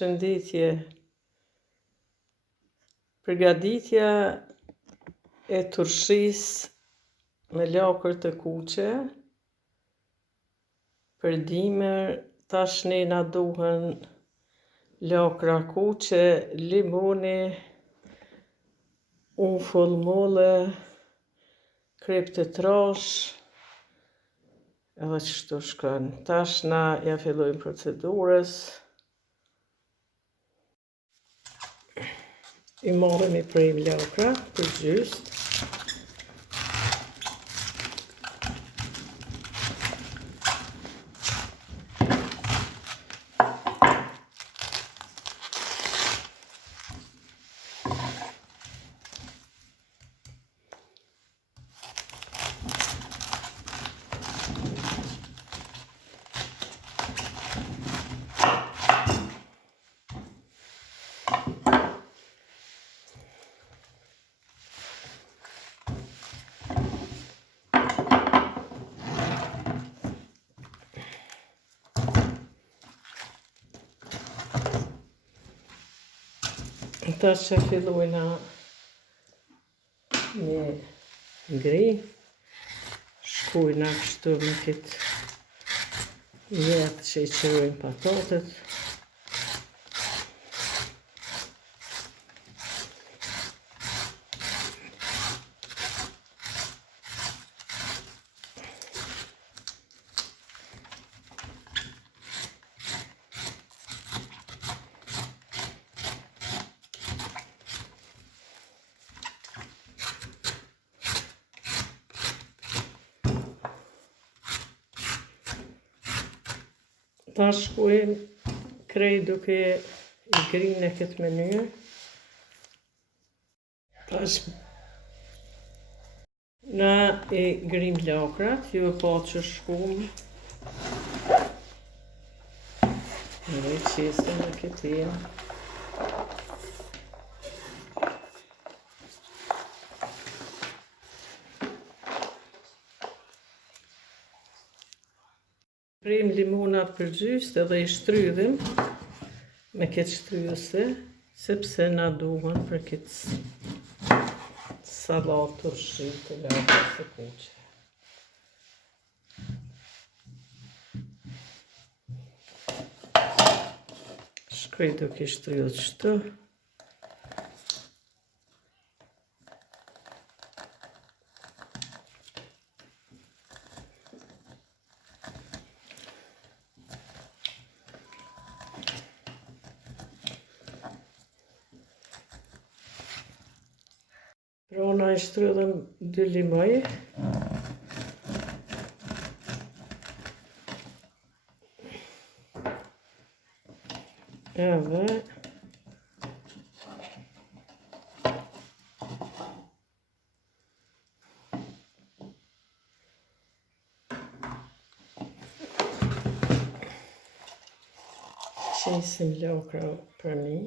Përshëndetje. Përgatitja e turshisë me lakër të kuqe. Për dimër tashni na duhen lakra kuqe, limoni, ufull molle, krep të trash, edhe çështu shkon. Tash na ja fillojmë procedurës. I marrim i prejmë lakra për gjystë. Tash që fillojna me ngri, shkujna kështu me këtë jetë që i qërojnë patatet. Ta shkojmë krej duke i grinë në këtë mënyrë. Tash na i grinë lakrat, ju e pa që shkumë. Në i qesën në këtë jenë. Prejmë limonat për gjystë edhe i shtrydhim me këtë shtrydhëse, sepse na duhen për këtë sallatë turshi të lakrës së kuqe. Shkoj duke i shtrydhur kështu. Prona i shtrydhëm 2 limoj. Edhe qesim lakra për mi.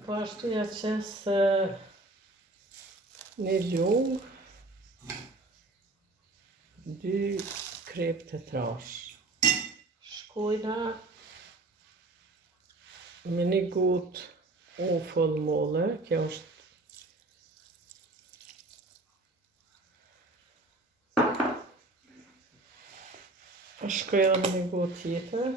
Po ashtu ja qesë një lungë, 2 krep të trash. Shkojna me një gotë ufull molle, kjo është shkoj edhe me një gotë tjetër.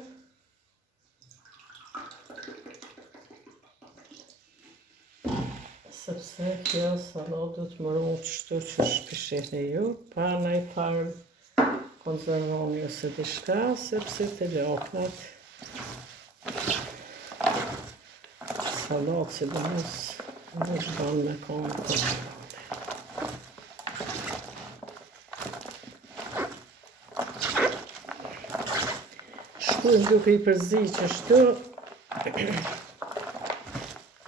Sepse kjo sallatë do të më runë qështu që shpisheni ju, pa na i parë konzervoni ose diçka, sepse të lakrat sallatë që bëmës në shbanë me konë konzervoni. Shkujmë duke i përzi qështu,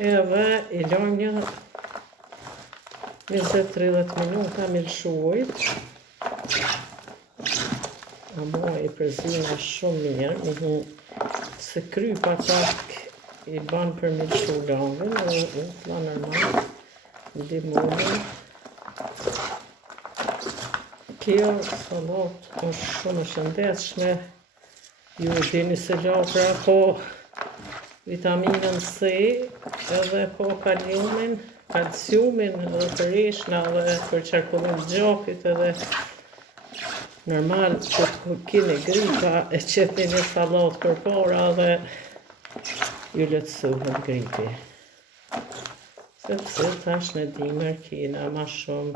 edhe i lojnë 20-30 minuta me lëshuajt. Amo i përzina shumë mirë, se krypa qask i banë për me lëshu langën, edhe ufla normal, limoni, Kjo salat është shumë e shëndetshme. Ju e dini se lapra po vitaminën C edhe po kalciumin edhe për rishna edhe për qarkullim të gjakit edhe normal që të keni gripa e qetni një salat përpara dhe ju lehtësohet gripi. Sepse tash në dimër kena ma shumë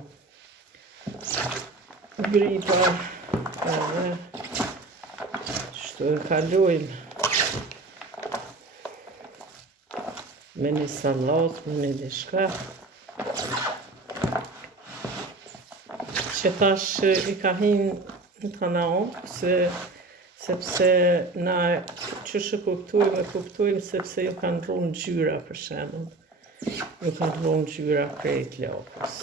gripa edhe shtu e kalojmë me një salat, me një diçka që tash i ka hinë në kanal, sepse na që kuptojmë sepse ju kanë rrunë ngjyra për shembull. Ju kanë rrunë ngjyra krejt lapës.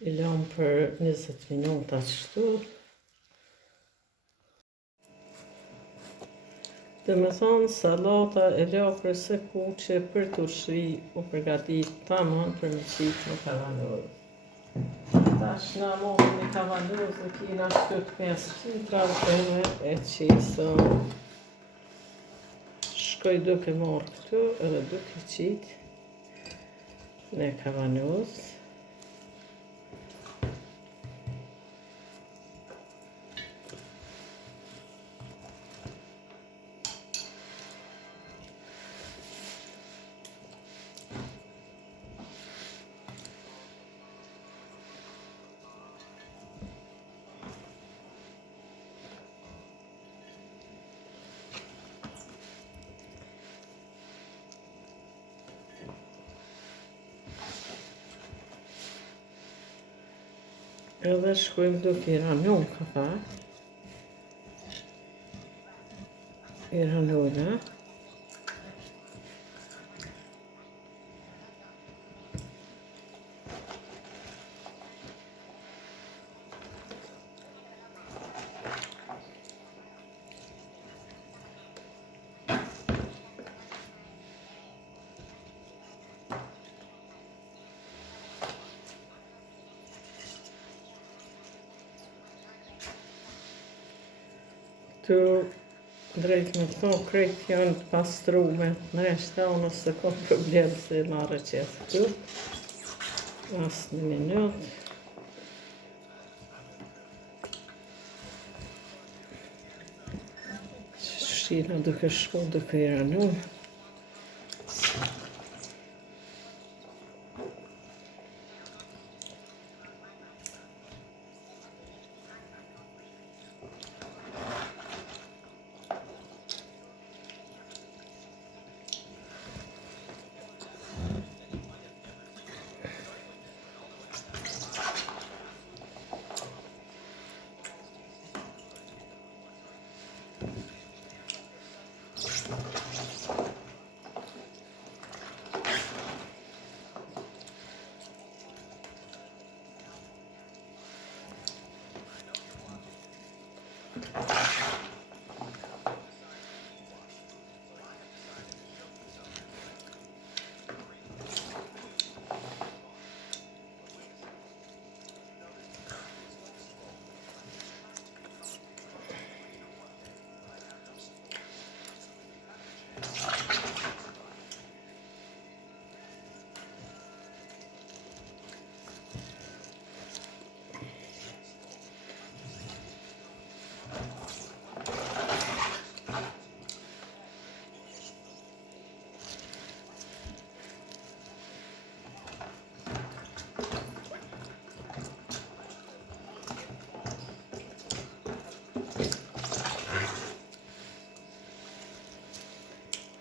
I lam për 20 minuta kështu. Dhe me thonë, salata e laprës së kuqe për të ushqy u përgatit tamam për me qitë në kavanozë. Tash na mohëm një kavanozë dhe kina 5 litra edhe e qisëm. Shkoj duke marrë këtu edhe duke qitë në kavanozë. Edhe shkojmë duke i ranon ka i ranona. Këtu drejt me këto krejt janë të pastrume, në reshta unë se ka problem se marrë qetë këtu. Asë një minut. Shqira duke shku duke i ranun.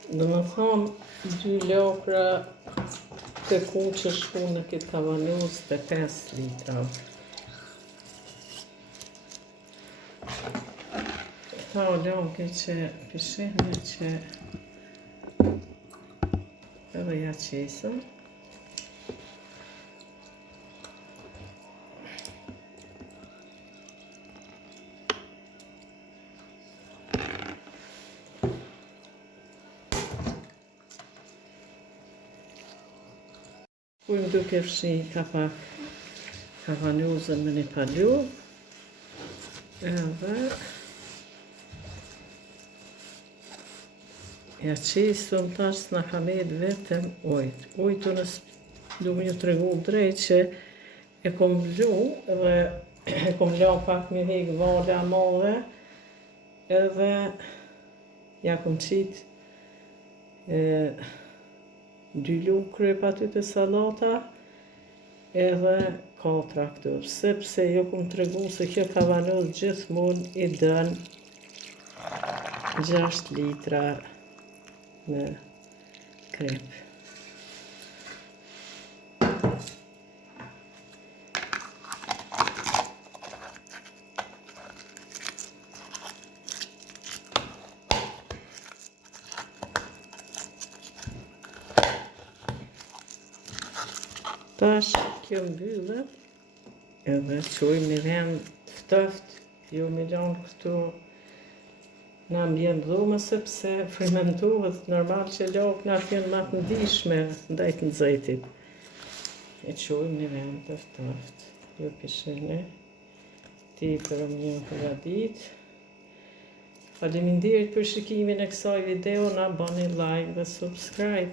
Dhe më thonë, 2 lapra të kuqe shku në këtë kavanozë të 5 litra. Ta o lage që pishene që edhe ja qesëm. Shkojmë duke fshi kapak kavanozën me një palu. Edhe ja qesëm tash s'na ka met vetëm ujt. Ujtë du më një të regu drejt që e kom vlu edhe e kom la pak me hek vale a madhe edhe ja kom qit 2 lukë kryp aty të salata edhe 4 këtu, sepse jo kom të regu se kjo kavanoz gjithmonë i dën 6 litra në krep. Tash kjo mbyllet edhe qojmë një vend ftoft, jo me lanë këtu në ambjent dhumë, sepse fermentohet normal që lakna janë më të ndihshme ndajt nxehtit. E qojmë një vend të ftoft, jo pishëni, ti për një radit. Faleminderit për shikimin e kësaj video, na bani like dhe subscribe.